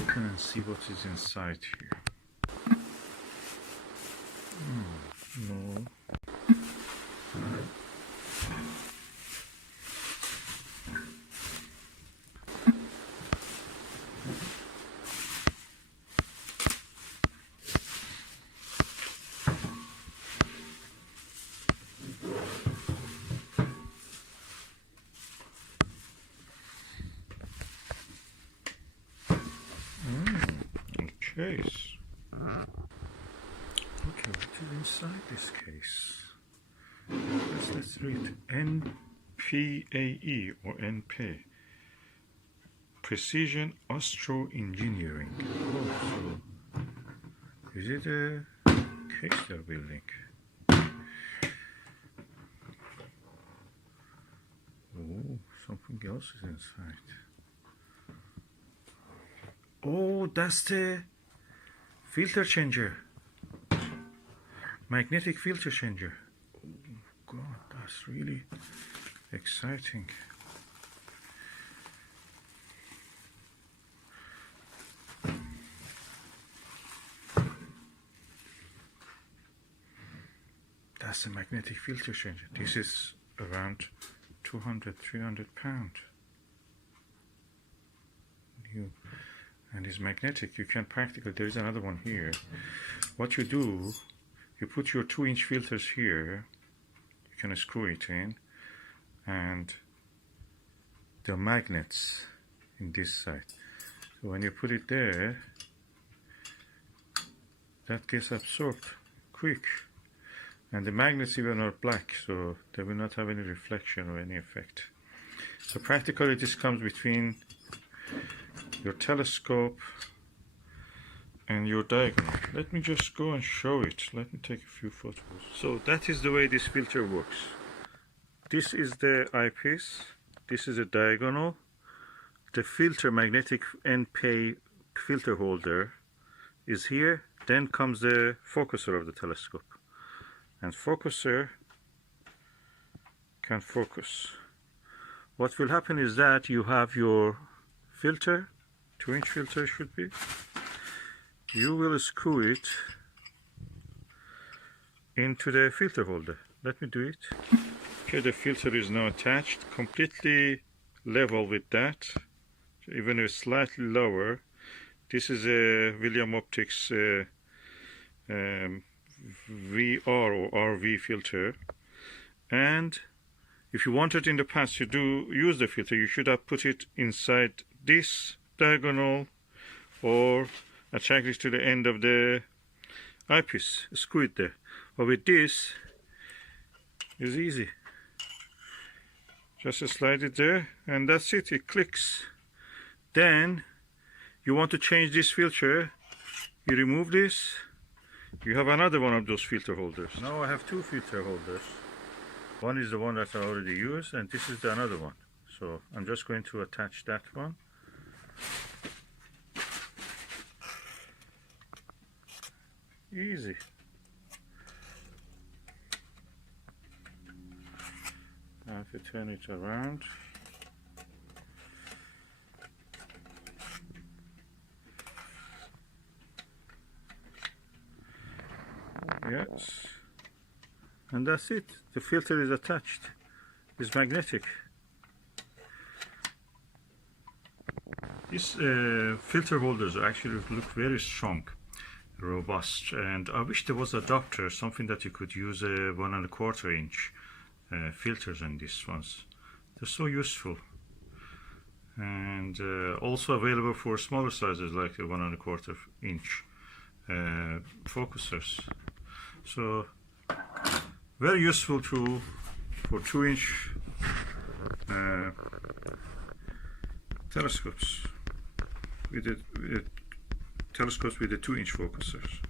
open and see what is inside here. No. Case. Okay, what is inside this case? Let's read nPAE or nPAE. Precision Astro Engineering. Oh, so is it a case they're building? Oh, something else is inside. Oh, that's the filter changer, magnetic filter changer. Oh God, that's really exciting. That's a magnetic filter changer. This is around 200-300 pounds. New. And it's magnetic. You can practically, there is another one here. What you do, you put your 2-inch filters here, you can screw it in, and the magnets in this side. So when you put it there, that gets absorbed quick. And the magnets even are black, so they will not have any reflection or any effect. So practically this comes between your telescope and your diagonal. Let me just go and show it. Let me take a few photos. So that is the way this filter works. This is the eyepiece. This is a diagonal. The filter, magnetic nPAE filter holder is here. Then comes the focuser of the telescope. And focuser can focus. What will happen is that you have your filter, 2-inch filter should be. You will screw it into the filter holder. Let me do it. Okay, the filter is now attached, completely level with that, even if slightly lower. This is a William Optics VR or RV filter, and if you wanted in the past to use the filter, you should have put it inside this diagonal or attach it to the end of the eyepiece, screw it there. But with this, it's easy. Just slide it there and that's it, it clicks. Then you want to change this filter, you remove this, you have another one of those filter holders. Now I have 2 filter holders. One is the one that I already used, and this is the another one. So I'm just going to attach that one. Easy. Now if you turn it around, yes, and that's it. The filter is attached. It's magnetic. These filter holders actually look very strong, robust, and I wish there was an adapter, something that you could use a 1¼ inch filters on these ones. They're so useful, and also available for smaller sizes like the 1¼ inch focusers. So very useful tool for 2-inch telescopes with the 2-inch focusers.